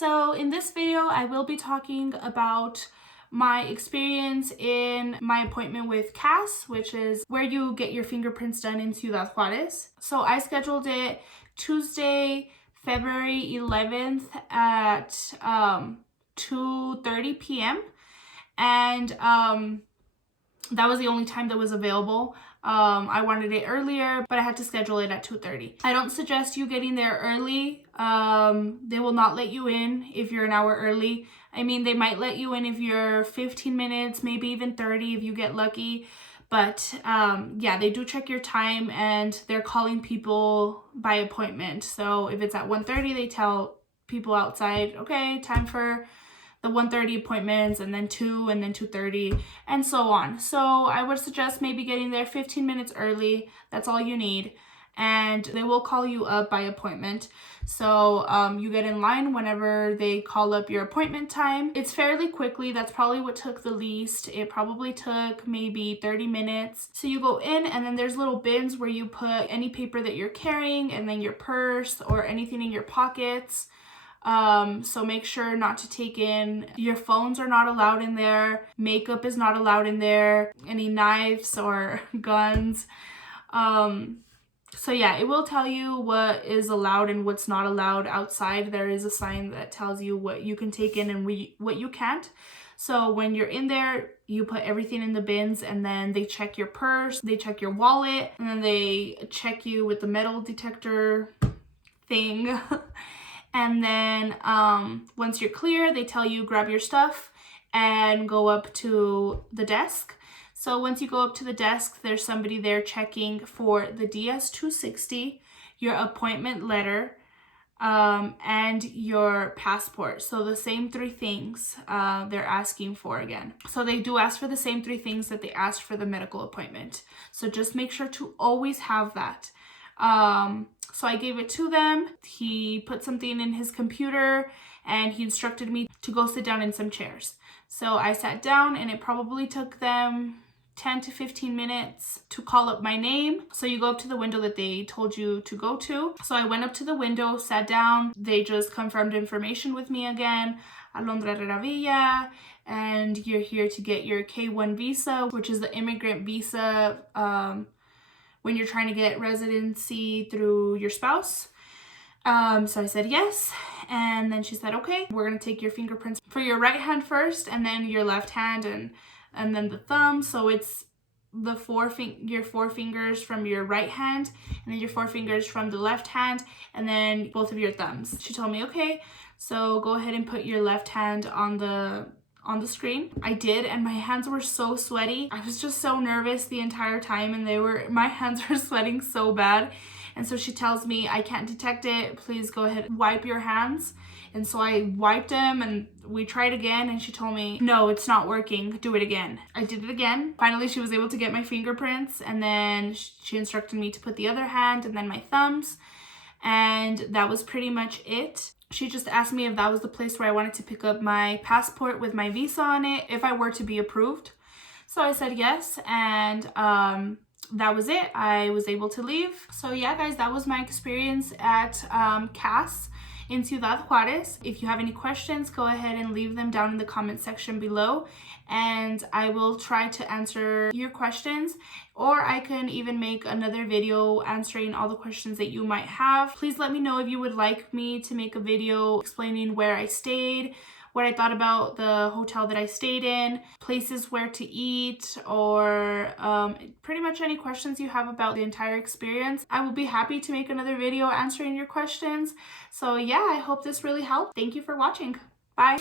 so in this video I will be talking about my experience in my appointment with Cass, which is where you get your fingerprints done in Ciudad Juarez. So I scheduled it Tuesday, February 11th at 2:30 p.m. and that was the only time that was available. I wanted it earlier, but I had to schedule it at 2:30. I don't suggest you getting there early. They will not let you in if you're an hour early. I mean, they might let you in if you're 15 minutes, maybe even 30 if you get lucky. But yeah, they do check your time and they're calling people by appointment. So if it's at 1:30, they tell people outside, okay, time for the 1:30 appointments, and then 2, and then 2:30, and so on. So I would suggest maybe getting there 15 minutes early. That's all you need. And they will call you up by appointment. So you get in line whenever they call up your appointment time. It's fairly quickly. That's probably what took the least. It probably took maybe 30 minutes. So you go in, and then there's little bins where you put any paper that you're carrying, and then your purse or anything in your pockets. So make sure not to take in, your phones are not allowed in there, makeup is not allowed in there, any knives or guns. So yeah, it will tell you what is allowed and what's not allowed outside. There is a sign that tells you what you can take in and what you can't. So when you're in there, you put everything in the bins, and then they check your purse, they check your wallet, and then they check you with the metal detector thing. And then once you're clear, they tell you grab your stuff and go up to the desk. So once you go up to the desk, there's somebody there checking for the DS-260, your appointment letter, and your passport. So the same 3 things they're asking for again. So they do ask for the same 3 things that they asked for the medical appointment. So just make sure to always have that. So I gave it to them. He put something in his computer and he instructed me to go sit down in some chairs. So I sat down, and it probably took them 10 to 15 minutes to call up my name. So you go up to the window that they told you to go to. So I went up to the window, sat down. They just confirmed information with me again. Alondra Reravilla, and you're here to get your K-1 visa, which is the immigrant visa when you're trying to get residency through your spouse. So I said yes, and then she said, okay, we're gonna take your fingerprints for your right hand first, and then your left hand, and then the thumb. So it's the your 4 fingers from your right hand, and then your 4 fingers from the left hand, and then both of your thumbs. She told me, okay, so go ahead and put your left hand on the screen. I did, and my hands were so sweaty. I was just so nervous the entire time, and my hands were sweating so bad. And so she tells me, I can't detect it, please go ahead and wipe your hands. And so I wiped them, and we tried again, and she told me, no, it's not working, do it again. I did it again. Finally, she was able to get my fingerprints, and then she instructed me to put the other hand and then my thumbs, and that was pretty much it. She just asked me if that was the place where I wanted to pick up my passport with my visa on it, if I were to be approved. So I said yes, and that was it. I was able to leave. So yeah, guys, that was my experience at Cass in Ciudad Juarez. If you have any questions, go ahead and leave them down in the comment section below, and I will try to answer your questions, or I can even make another video answering all the questions that you might have. Please let me know if you would like me to make a video explaining where I stayed, what I thought about the hotel that I stayed in, places where to eat, or pretty much any questions you have about the entire experience. I will be happy to make another video answering your questions. So yeah, I hope this really helped. Thank you for watching. Bye.